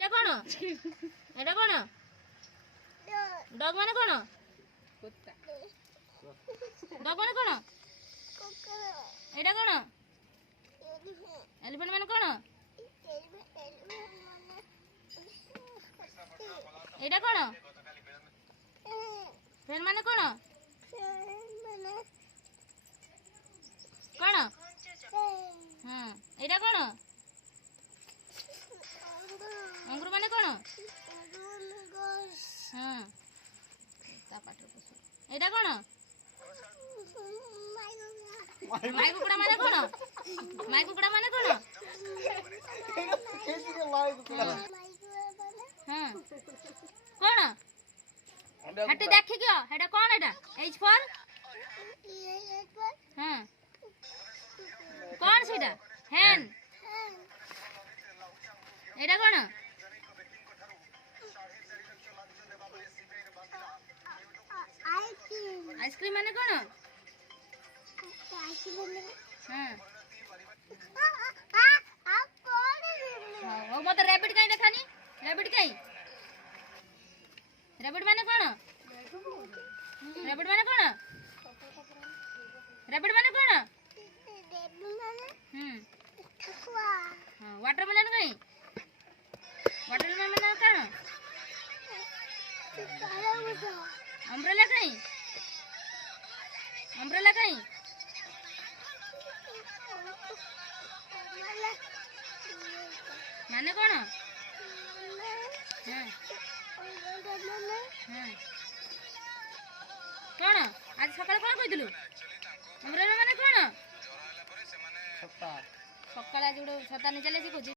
এটা কোন এটা কোন ডগ মানে কোন কুত্তা ডগ মানে কোন এটা কোন এলিফ্যান্ট মানে কোন এটা কোন ফ্রেন্ড মানে কোন কোন এটা কোন অঙ্কুর মানে কোন এটা কোন মাই কুকুড়া মানে কোন মাই কুকুড়া মানে কোন কোন হাতে দেখি কি এটা কোন এটা এইচ ফর কোন সেটা হ্যান এটা কোন আইসক্রিম মানে কোন ও মত র‍্যাবিট কাই দেখানি র‍্যাবিট কাই র‍্যাবিট মানে কোন র‍্যাবিট মানে কোন র‍্যাবিট মানে কোন वाटरमेलन कहीं वाटरमेलन में कहाँ अम्ब्रेला कहीं अम्ब्रेला कहीं माने कौन कौन आज सकाल कौन कही अम्ब्रेला माने कौन सकाल आज गोटे छता नहीं चले कौच